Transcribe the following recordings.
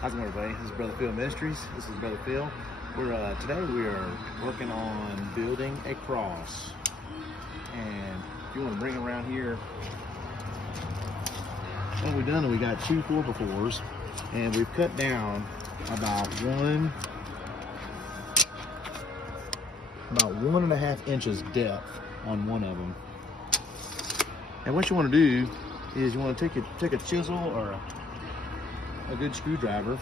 How's it going, everybody? This is Brother Phil Ministries. This is Brother Phil. Today we are working on building a cross. And if you want to bring it around here, what we've done is we got two 4x4s, and we've cut down about 1.5 inches depth on one of them. And what you want to do is you want to take a chisel or a good screwdriver,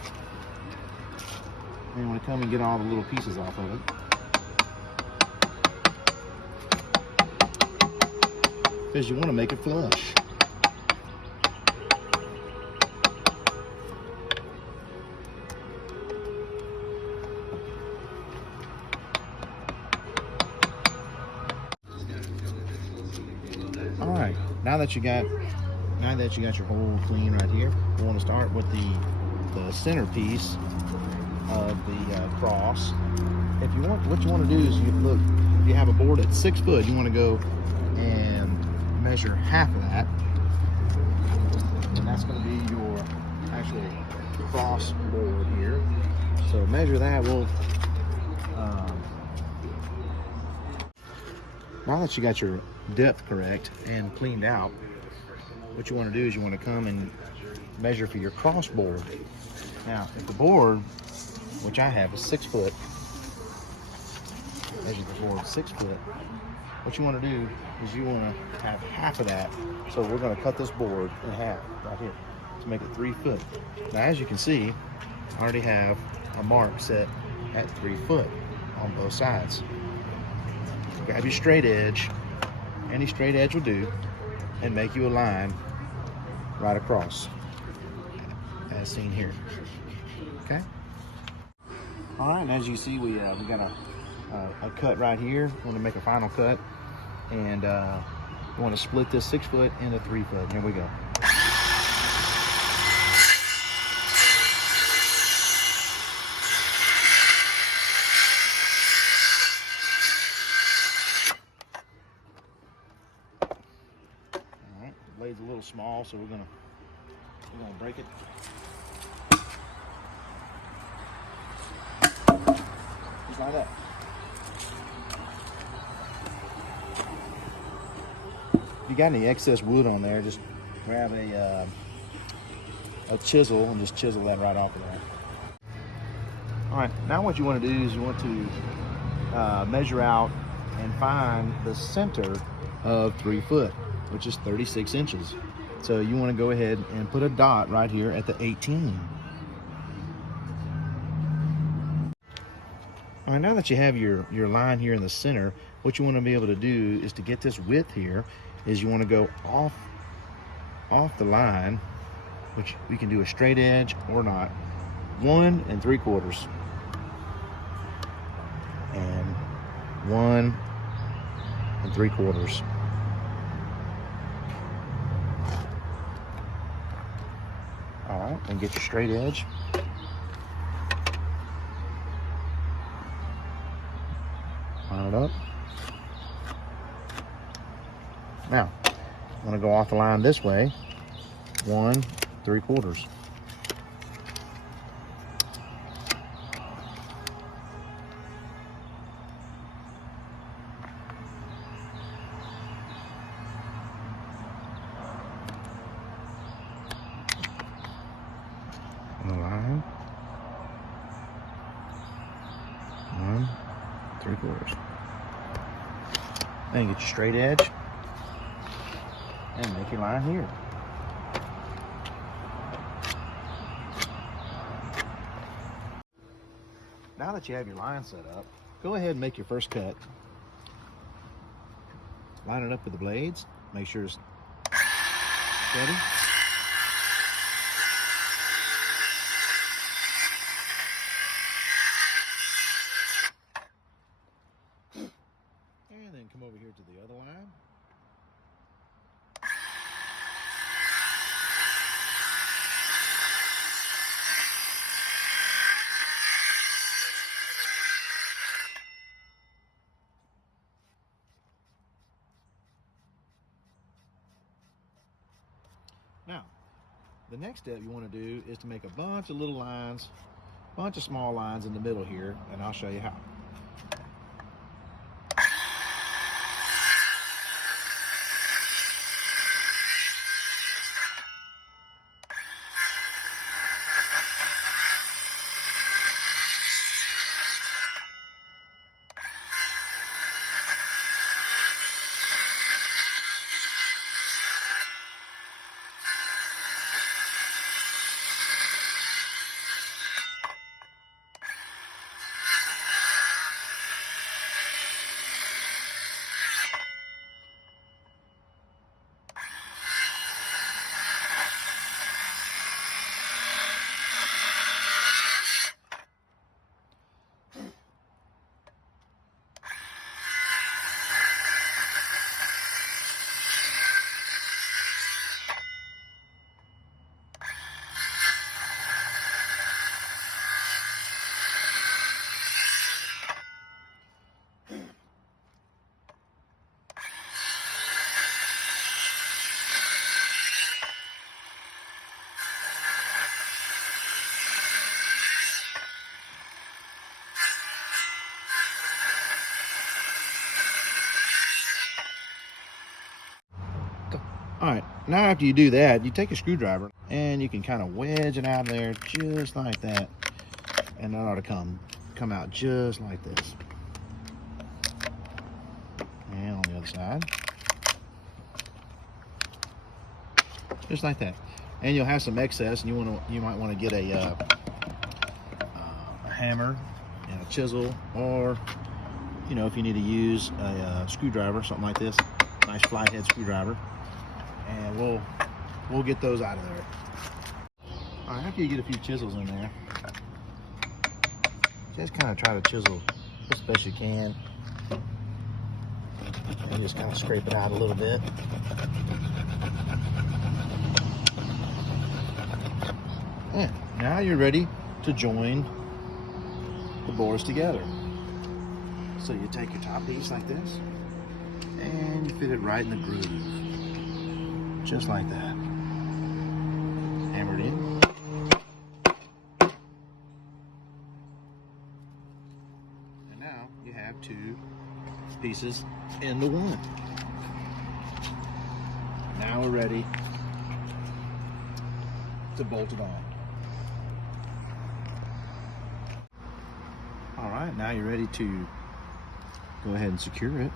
and you want to come and get all the little pieces off of it. Because you want to make it flush. All right, now that you got your hole clean right here, we want to start with the centerpiece of the cross. What you want to do is if you have a board at 6 foot, you want to go and measure half of that, and that's going to be your actual cross board here. So measure that. Now that you got your depth correct and cleaned out, what you want to do is you want to come and measure for your cross board. Now, if the board, which I have, is 6 foot, measure the board 6 foot, what you want to do is you want to have half of that. So we're going to cut this board in half right here to make it 3 foot. Now, as you can see, I already have a mark set at 3 foot on both sides. Grab your straight edge, any straight edge will do, and make you a line right across, as seen here. Okay. All right, and as you see, we got a cut right here. We want to make a final cut, and we want to split this 6 foot into 3 foot. Here we go. All right, the blade's a little small, so we're gonna break it. Just like that. If you got any excess wood on there, just grab a chisel and just chisel that right off of there. All right, now what you want to do is you want to measure out and find the center of 3 foot, which is 36 inches. So you want to go ahead and put a dot right here at the 18. All right, now that you have your line here in the center, what you want to be able to do is to get this width here is you want to go off the line, which we can do a straight edge or not, 1 3/4 and 1 3/4. All right, and get your straight edge. Line it up. Now, I'm going to go off the line this way, 1 3/4. On the line, 1 3/4. Then get your straight edge and make your line here. Now that you have your line set up, go ahead and make your first cut. Line it up with the blades. Make sure it's steady. And then come over here to the other line. next step you want to do is to make a bunch of little lines, bunch of small lines in the middle here, and I'll show you how. All right, now after you do that, you take a screwdriver and you can kind of wedge it out there just like that, and that ought to come out just like this. And on the other side, just like that. And you'll have some excess, and you might want to get a hammer and a chisel, or if you need to use a screwdriver, something like this, nice flathead screwdriver. And we'll get those out of there. All right, after you get a few chisels in there, just kind of try to chisel as best you can, and just kind of scrape it out a little bit. And now you're ready to join the boards together. So you take your top piece like this, and you fit it right in the groove. Just like that. Hammer it in. And now you have two pieces in the one. Now we're ready to bolt it on. All right, now you're ready to go ahead and secure it.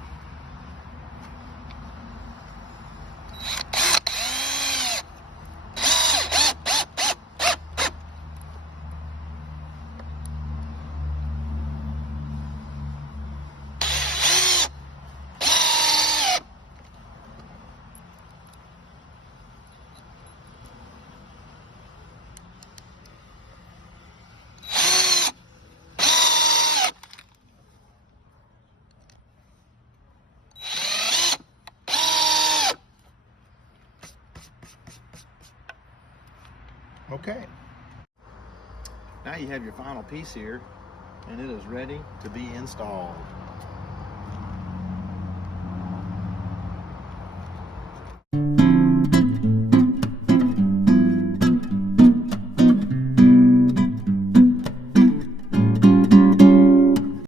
Okay, now you have your final piece here, and it is ready to be installed.